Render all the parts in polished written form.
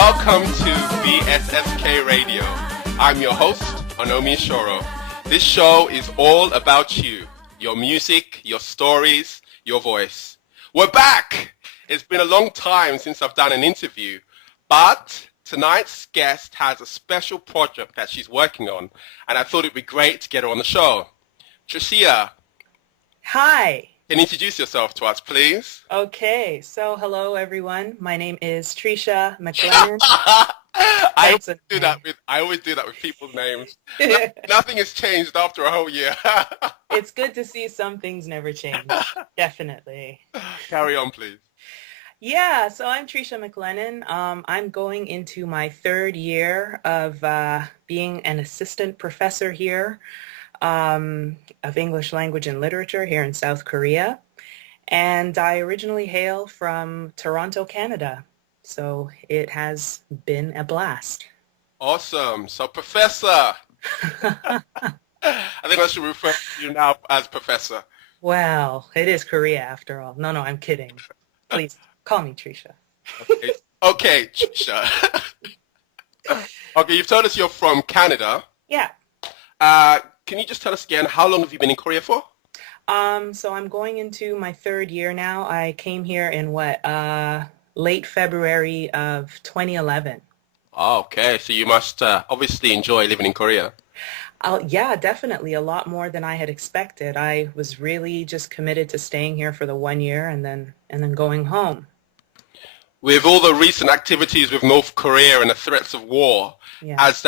Welcome to BSSK Radio. I'm your host, Onomi Shoro. This show is all about you, your music, your stories, your voice. We're back! It's been a long time since I've done an interview, but tonight's guest has a special project that she's working on, and I thought it'd be great to get her on the show. Trecia. Hi. Can you introduce yourself to us, please? Okay, so hello everyone. My name is Trecia McLennan. I always do that with people's names. Nothing has changed after a whole year. It's good to see some things never change. Definitely. Carry on, please. Yeah, so I'm Trecia McLennan. I'm going into my third year of being an assistant professor here of English language and literature here in South Korea. And I originally hail from Toronto, Canada. So it has been a blast. Awesome. So, Professor. I think I should refer to you now as Professor. Well, it is Korea after all. No, I'm kidding. Please call me Trecia. Okay, Trecia. Okay, you've told us you're from Canada. Yeah. Can you just tell us again, how long have you been in Korea for? So I'm going into my third year now. I came here in late February of 2011. Oh, okay. So you must obviously enjoy living in Korea. Yeah, definitely. A lot more than I had expected. I was really just committed to staying here for the 1 year and then going home. With all the recent activities with North Korea and the threats of war, has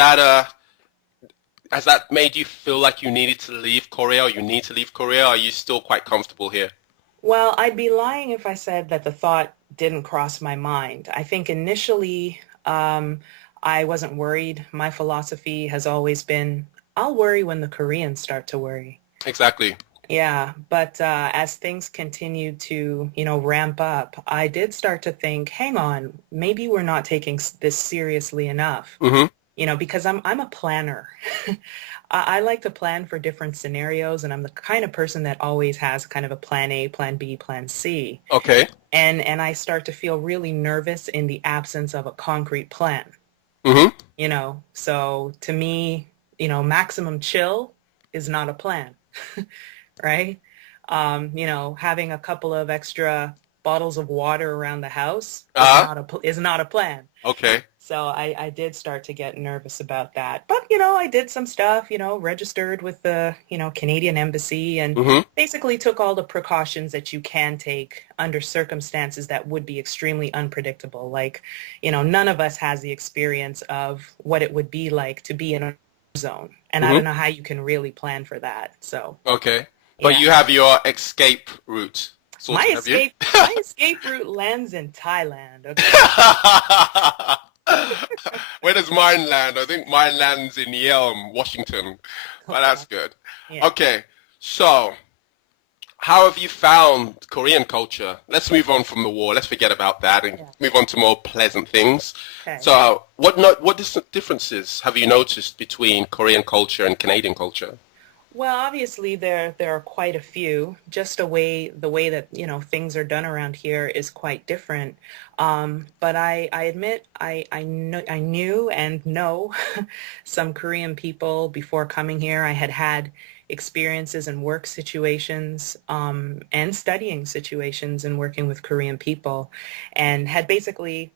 that made you feel like you needed to leave Korea, or you need to leave Korea? Or are you still quite comfortable here? Well, I'd be lying if I said that the thought didn't cross my mind. I think initially I wasn't worried. My philosophy has always been, I'll worry when the Koreans start to worry. Exactly. Yeah, but as things continued to, ramp up, I did start to think, hang on, maybe we're not taking this seriously enough. Mm-hmm. Because I'm a planner. I like to plan for different scenarios, and I'm the kind of person that always has kind of a plan A, plan B, plan C. Okay. And I start to feel really nervous in the absence of a concrete plan. Mm-hmm. So to me, maximum chill is not a plan, right? Having a couple of extra bottles of water around the house is not a plan. Okay. So I did start to get nervous about that. But, I did some stuff, registered with the, Canadian Embassy and basically took all the precautions that you can take under circumstances that would be extremely unpredictable. Like, none of us has the experience of what it would be like to be in a zone. And I don't know how you can really plan for that. So. Okay. But you have your escape route. My escape route lands in Thailand. Okay. Where does mine land? I think mine lands in Yelm, Washington. But that's good. Yeah. Okay, so how have you found Korean culture? Let's move on from the war. Let's forget about that and move on to more pleasant things. Okay. So what differences have you noticed between Korean culture and Canadian culture? Well, obviously there are quite a few. Just the way that things are done around here is quite different. But I admit I knew and know some Korean people before coming here. I had experiences in work situations and studying situations and working with Korean people, and had basically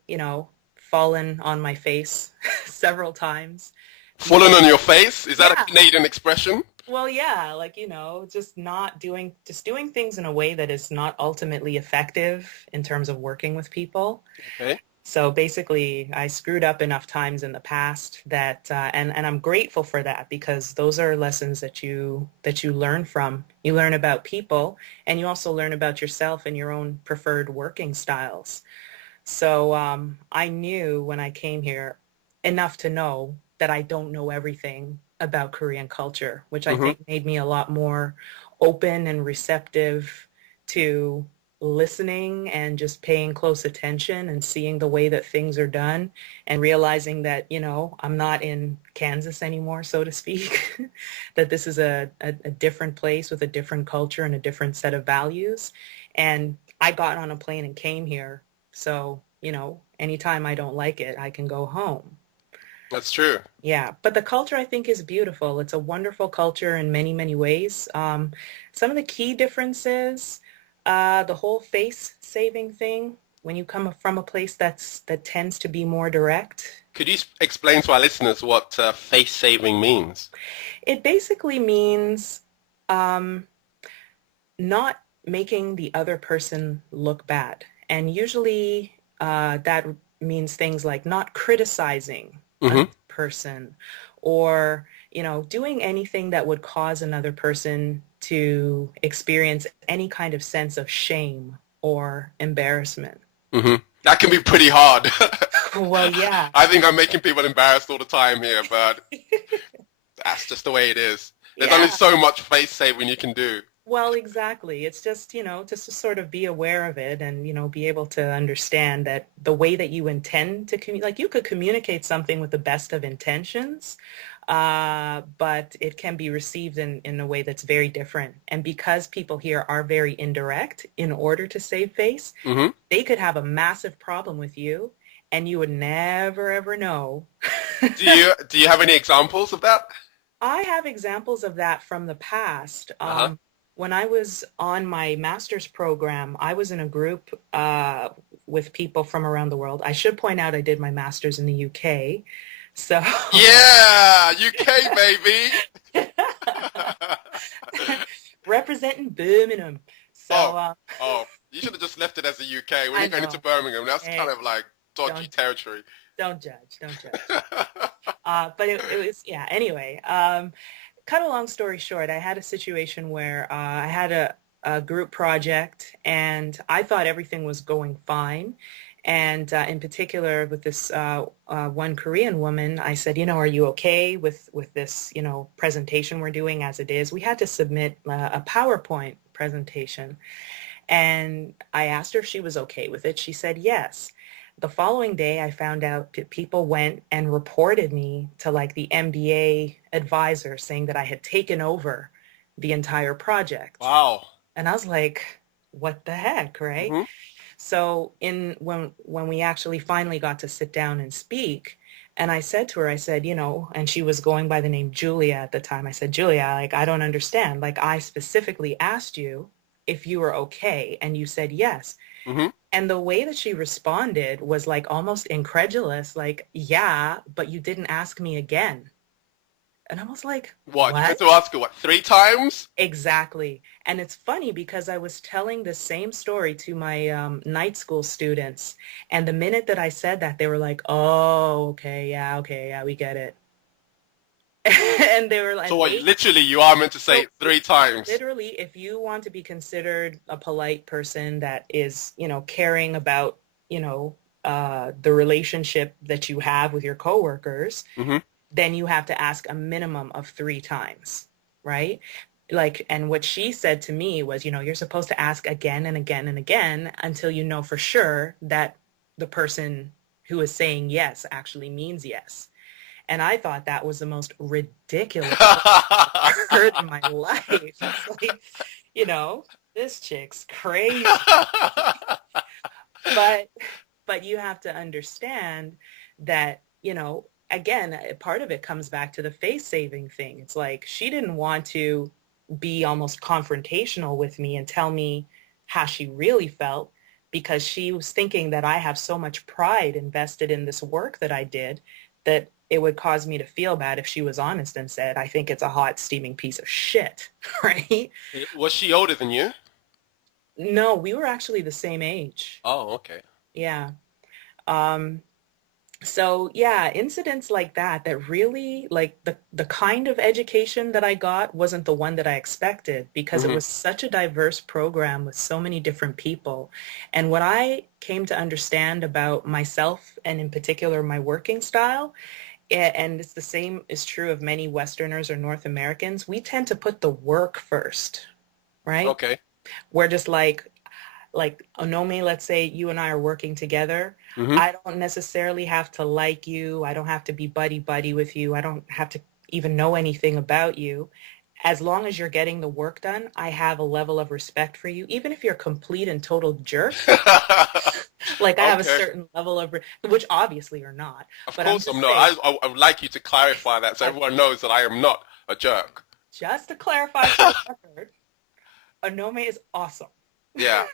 fallen on my face several times. Fallen on your face? Is that a Canadian expression? Well, yeah, just doing things in a way that is not ultimately effective in terms of working with people. Okay. So basically, I screwed up enough times in the past that, and I'm grateful for that, because those are lessons that you learn from. You learn about people, and you also learn about yourself and your own preferred working styles. So I knew when I came here enough to know that I don't know everything about Korean culture, which I think made me a lot more open and receptive to listening and just paying close attention and seeing the way that things are done and realizing that, I'm not in Kansas anymore, so to speak, that this is a different place with a different culture and a different set of values. And I got on a plane and came here. So, anytime I don't like it, I can go home. That's true. Yeah, but the culture I think is beautiful. It's a wonderful culture in many, many ways. Some of the key differences, the whole face-saving thing, when you come from a place that tends to be more direct. Could you explain to our listeners what face saving means? It basically means um, not making the other person look bad. And usually that means things like not criticizing Hmm. another person or, doing anything that would cause another person to experience any kind of sense of shame or embarrassment. Hmm. That can be pretty hard. Well, yeah. I think I'm making people embarrassed all the time here, but that's just the way it is. There's only Yeah. so much face saving you can do. Well, exactly. It's just, just to sort of be aware of it and, be able to understand that the way that you intend to communicate, like you could communicate something with the best of intentions, but it can be received in a way that's very different. And because people here are very indirect in order to save face, Hmm. they could have a massive problem with you and you would never, ever know. Do you have any examples of that? I have examples of that from the past. Uh-huh. When I was on my master's program, I was in a group with people from around the world. I should point out I did my master's in the UK. So Yeah, UK baby. representing Birmingham. So Oh, oh, you should have just left it as the UK. When I you're going into know. Birmingham, that's Hey, kind of like dodgy don't territory. don't judge, don't judge. But it was, yeah, anyway, cut a long story short, I had a situation where I had a group project and I thought everything was going fine. And in particular with this one Korean woman, I said, are you okay with this, presentation we're doing as it is? We had to submit a PowerPoint presentation. And I asked her if she was okay with it. She said yes. The following day, I found out that people went and reported me to like the MBA advisor saying that I had taken over the entire project. Wow. And I was like, what the heck, right? Hmm. So when we actually finally got to sit down and speak, and I said to her, I said, and she was going by the name Julia at the time. I said, Julia, like, I don't understand. Like, I specifically asked you if you were okay, and you said yes. Hmm. And the way that she responded was like almost incredulous, like, yeah, but you didn't ask me again. And I was like, What? You had what? to ask her, what, 3 times? Exactly. And it's funny because I was telling the same story to my night school students. And the minute that I said that, they were like, oh, okay, yeah, we get it. And they were like, So what, literally you are meant to say so it 3 times? literally, if you want to be considered a polite person that is, caring about, the relationship that you have with your coworkers, Hmm. then you have to ask a minimum of 3 times, right? Like, and what she said to me was, you're supposed to ask again and again and again until you know for sure that the person who is saying yes actually means yes. And I thought that was the most ridiculous thing I've heard in my life. It's like, this chick's crazy. But you have to understand that, again, part of it comes back to the face-saving thing. It's like she didn't want to be almost confrontational with me and tell me how she really felt because she was thinking that I have so much pride invested in this work that I did that it would cause me to feel bad if she was honest and said, I think it's a hot, steaming piece of shit, right? Was she older than you? No, we were actually the same age. Oh, okay. Yeah. Um, So yeah, incidents like that really like the kind of education that I got wasn't the one that I expected because it Hmm. was such a diverse program with so many different people. And what I came to understand about myself and in particular my working style, and it's the same is true of many Westerners or North Americans, we tend to put the work first, right? Okay. We're just like Onome, let's say you and I are working together. Hmm. I don't necessarily have to like you. I don't have to be buddy buddy with you. I don't have to even know anything about you. As long as you're getting the work done, I have a level of respect for you. Even if you're a complete and total jerk, Like I have a Okay. certain level of, which obviously you're not, Of but I'm course I'm just not. saying, I would like you to clarify that so I, everyone knows that I am not a jerk. just to clarify for the record, Onome is awesome. Yeah.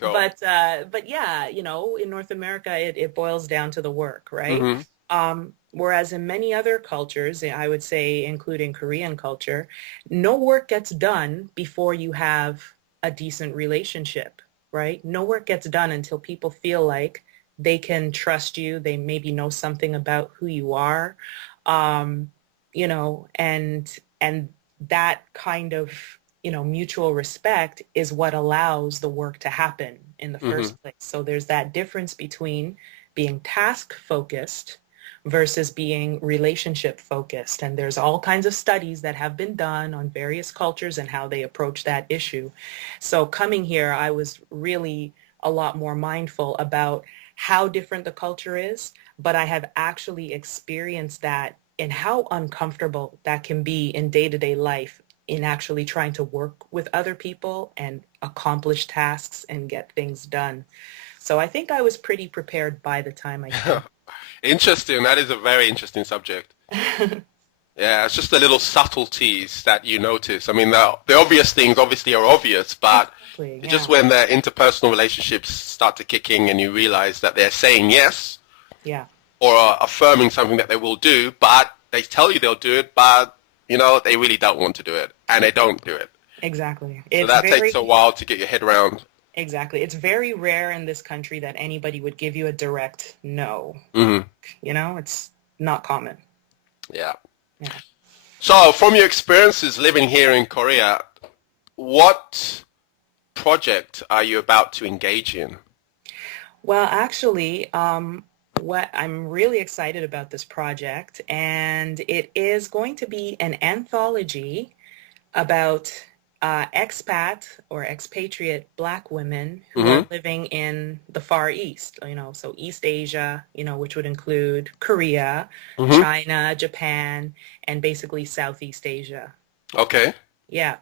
Dope. But yeah, in North America, it boils down to the work, right? Hmm. Whereas in many other cultures, I would say, including Korean culture, no work gets done before you have a decent relationship, right? No work gets done until people feel like they can trust you. They maybe know something about who you are, um, and that kind of mutual respect is what allows the work to happen in the Hmm. first place. So there's that difference between being task focused versus being relationship focused. And there's all kinds of studies that have been done on various cultures and how they approach that issue. So coming here, I was really a lot more mindful about how different the culture is, but I have actually experienced that and how uncomfortable that can be in day-to-day life in actually trying to work with other people and accomplish tasks and get things done. So I think I was pretty prepared by the time I came. Interesting. That is a very interesting subject. Yeah, it's just the little subtleties that you notice. I mean, the obvious things obviously are obvious, but Exactly, it's just yeah. when the interpersonal relationships start to kick in and you realize that they're saying yes Yeah, or are affirming something that they will do, but they tell you they'll do it, but they really don't want to do it and they don't do it. exactly. So It's that takes a very, while to get your head around. exactly. It's very rare in this country that anybody would give you a direct no. Hmm. It's not common. Yeah. Yeah. So from your experiences living here in Korea, what project are you about to engage in? Well, actually, what I'm really excited about this project, and it is going to be an anthology about expat or expatriate Black women who are Hmm. living in the Far East, so East Asia, which would include Korea, Hmm. China, Japan, and basically Southeast Asia. Okay. Yeah.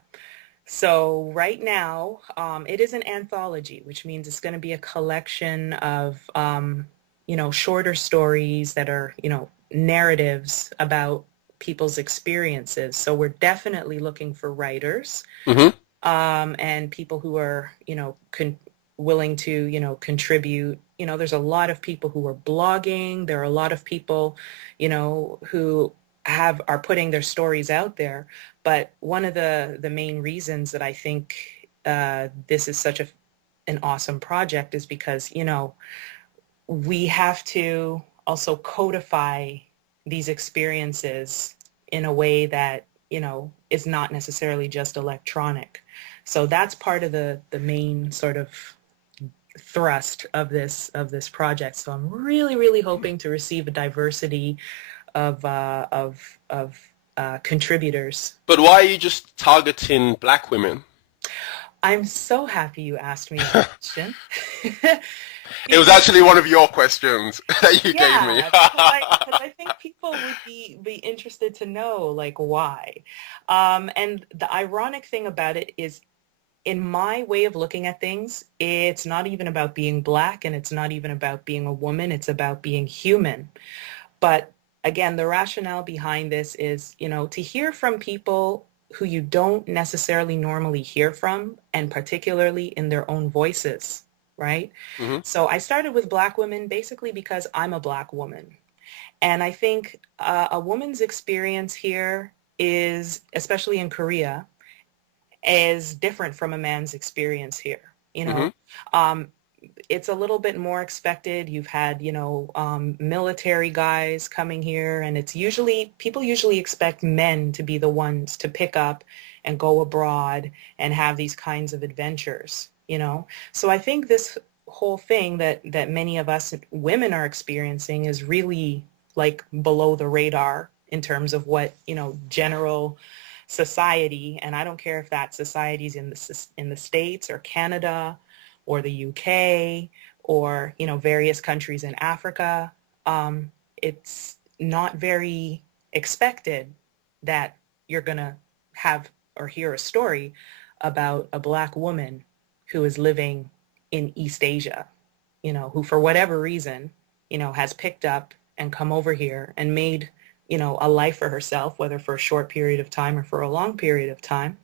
So right now, it is an anthology, which means it's going to be a collection of, shorter stories that are, narratives about people's experiences. So we're definitely looking for writers, Hmm. and people who are, willing to, contribute. There's a lot of people who are blogging. There are a lot of people, who are putting their stories out there. But one of the main reasons that I think this is such an awesome project is because, we have to also codify these experiences in a way that, is not necessarily just electronic. So that's part of the main sort of thrust of this project. So I'm really, really hoping to receive a diversity of contributors. But why are you just targeting black women? I'm so happy you asked me that question. It was Because actually one of your questions that you gave me. yeah, because I think people would be interested to know like why. And the ironic thing about it is in my way of looking at things, it's not even about being Black and it's not even about being a woman, it's about being human. But again, the rationale behind this is, to hear from people who you don't necessarily normally hear from, and particularly in their own voices, right? Hmm. So I started with Black women basically because I'm a Black woman. And I think a woman's experience here is, especially in Korea, is different from a man's experience here. Hmm. Um, it's a little bit more expected. You've had, military guys coming here, and people usually expect men to be the ones to pick up and go abroad and have these kinds of adventures. So I think this whole thing that many of us women are experiencing is really like below the radar in terms of what, general society, and I don't care if that society's in the States or Canada or the UK or, various countries in Africa. It's not very expected that you're going to have or hear a story about a Black woman who is living in East Asia. who for whatever reason, has picked up and come over here and made, a life for herself, whether for a short period of time or for a long period of time.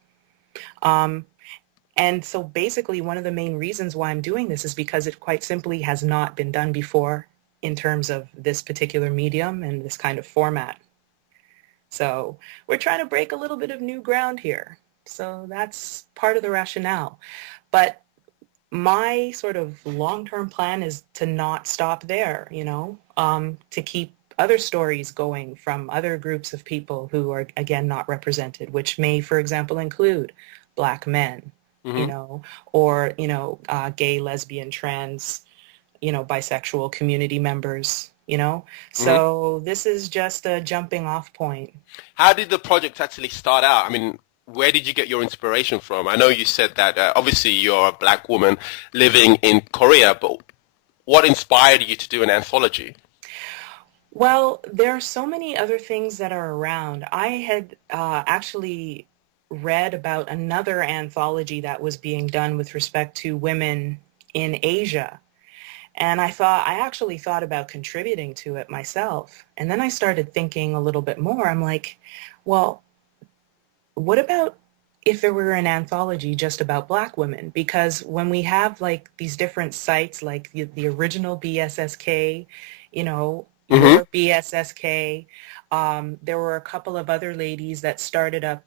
And so basically one of the main reasons why I'm doing this is because it quite simply has not been done before in terms of this particular medium and this kind of format. So we're trying to break a little bit of new ground here. So that's part of the rationale. But my sort of long-term plan is to not stop there, to keep other stories going from other groups of people who are, again, not represented, which may, for example, include Black men, or, gay, lesbian, trans, bisexual community members, So this is just a jumping off point. How did the project actually start out? I mean, where did you get your inspiration from? I know you said that obviously you're a Black woman living in Korea, but what inspired you to do an anthology? Well, there are so many other things that are around. I had actually read about another anthology that was being done with respect to women in Asia. And I actually thought about contributing to it myself. And then I started thinking a little bit more. I'm like, well, what about if there were an anthology just about Black women? Because when we have like these different sites, like the original BSSK, your BSSK, there were a couple of other ladies that started up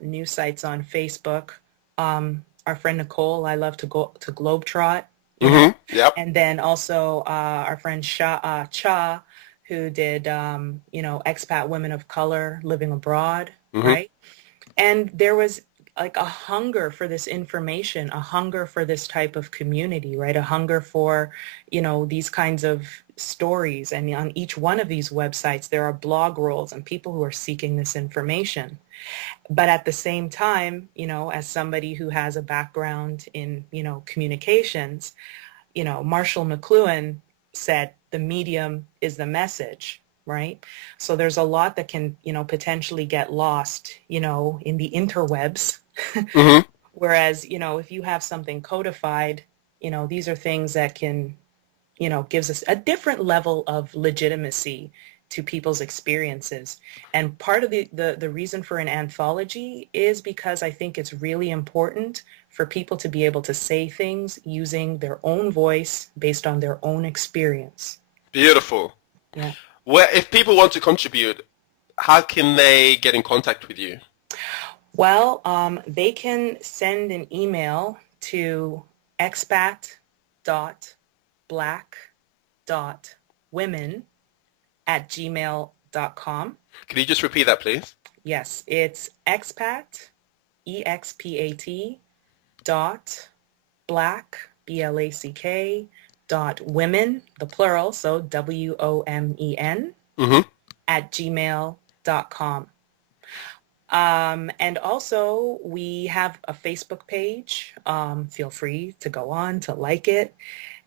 new sites on Facebook. Our friend Nicole, I love to go to Globetrot. Yep. And then also our friend Cha, who did, expat women of color living abroad, right? And there was like a hunger for this information, a hunger for this type of community, right? A hunger for, these kinds of stories. And on each one of these websites, there are blog rolls and people who are seeking this information. But at the same time, as somebody who has a background in, communications, Marshall McLuhan said the medium is the message, right? So there's a lot that can, potentially get lost, in the interwebs. Whereas, if you have something codified, these are things that can, gives us a different level of legitimacy to people's experiences. And part of the reason for an anthology is because I think it's really important for people to be able to say things using their own voice based on their own experience. Beautiful. Yeah. Well, if people want to contribute, how can they get in contact with you? Well, they can send an email to expat.black.women@gmail.com. Could you just repeat that, please? Yes, it's expat, EXPAT, .black, BLACK, .women, the plural, so WOMEN, @gmail.com. And also we have a Facebook page. Feel free to go on to like it.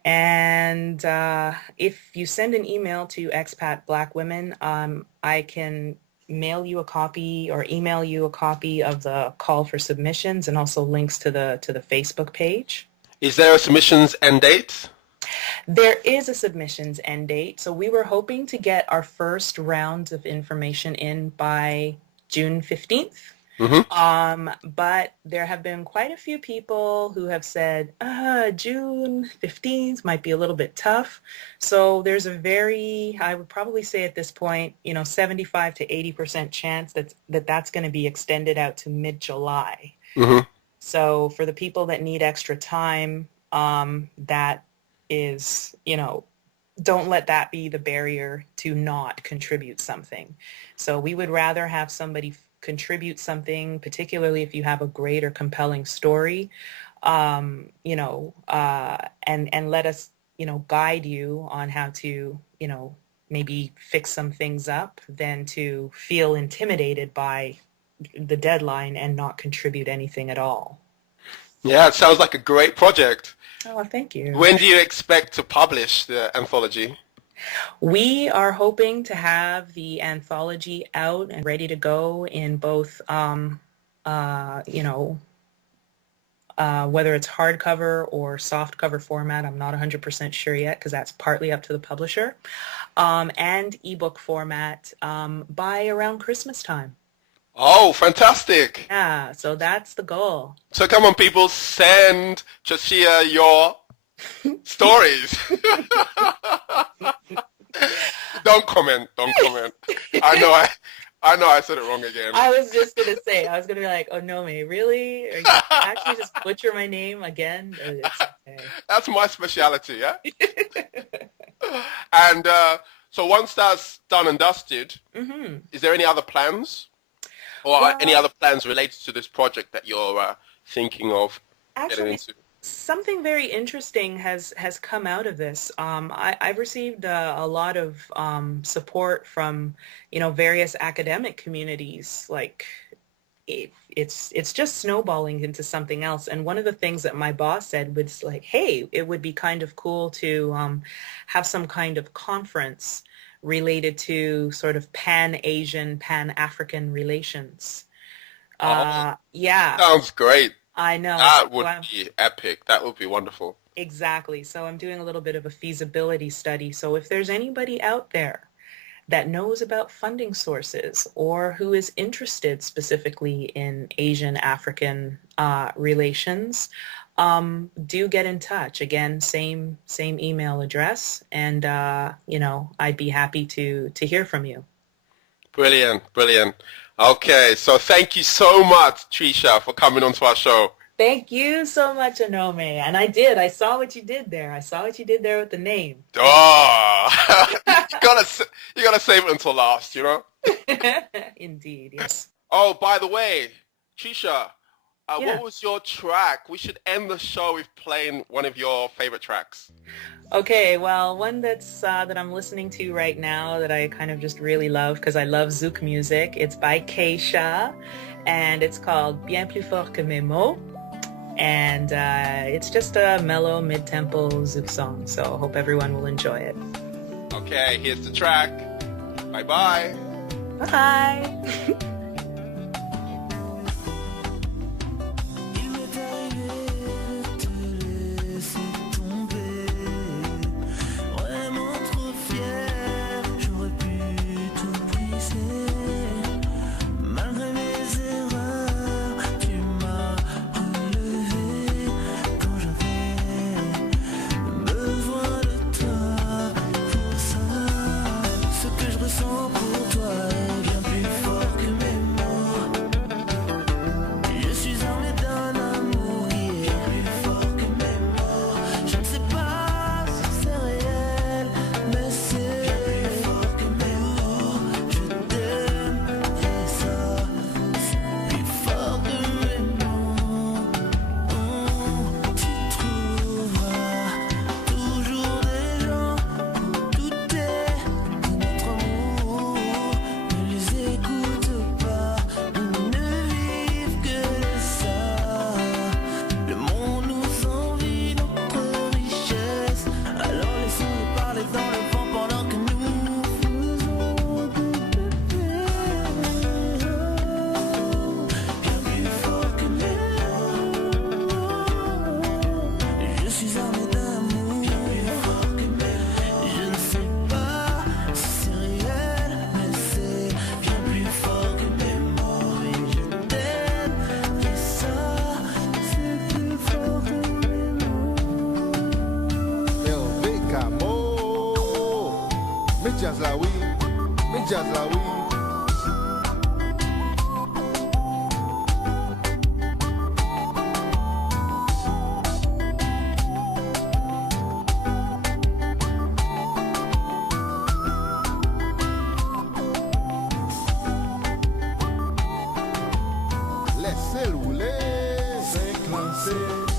And if you send an email to expat Black women, I can mail you a copy or email you a copy of the call for submissions and also links to the Facebook page. Is there a submissions end date? There is a submissions end date. So we were hoping to get our first round of information in by June 15th. But there have been quite a few people who have said, June 15th might be a little bit tough. So there's I would probably say at this point, 75 to 80% chance that's going to be extended out to mid-July. So for the people that need extra time, that is, don't let that be the barrier to not contribute something. So we would rather have somebody contribute something, particularly if you have a great or compelling story, and let us, guide you on how to, maybe fix some things up than to feel intimidated by the deadline and not contribute anything at all. Yeah, it sounds like a great project. Oh, thank you. When do you expect to publish the anthology? We are hoping to have the anthology out and ready to go in both, whether it's hardcover or soft cover format. I'm not 100% sure yet because that's partly up to the publisher, and ebook format by around Christmas time. Oh, fantastic. Yeah, so that's the goal. So come on, people, send Trecia your stories. Don't comment. I know I said it wrong again. I was just going to say, I was going to be like, oh, no, me, really? Are you actually just butcher my name again? It's okay. That's my specialty, yeah? And so once that's done and dusted, is there any other plans? Or any other plans related to this project that you're thinking of getting into? Something very interesting has come out of this. I've received a lot of support from, various academic communities. Like, it's just snowballing into something else. And one of the things that my boss said was like, hey, it would be kind of cool to have some kind of conference related to sort of Pan-Asian, Pan-African relations. Yeah. Sounds great. I know. That would be epic. That would be wonderful. Exactly. So I'm doing a little bit of a feasibility study. So if there's anybody out there that knows about funding sources or who is interested specifically in Asian African relations, do get in touch. Again, same email address, and I'd be happy to hear from you. Brilliant. Okay, so thank you so much, Trecia, for coming onto our show. Thank you so much, Onome. And I saw what you did there. I saw what you did there with the name. Oh, you gotta save it until last, Indeed, yes. Oh, by the way, Trecia, what was your track? We should end the show with playing one of your favorite tracks. Okay, well, one that I'm listening to right now that I kind of just really love because I love Zouk music. It's by Trecia, and it's called Bien plus fort que mes mots. And it's just a mellow mid-tempo Zouk song, so I hope everyone will enjoy it. Okay, here's the track. Bye-bye. Bye. Laissez rouler, c'est classé.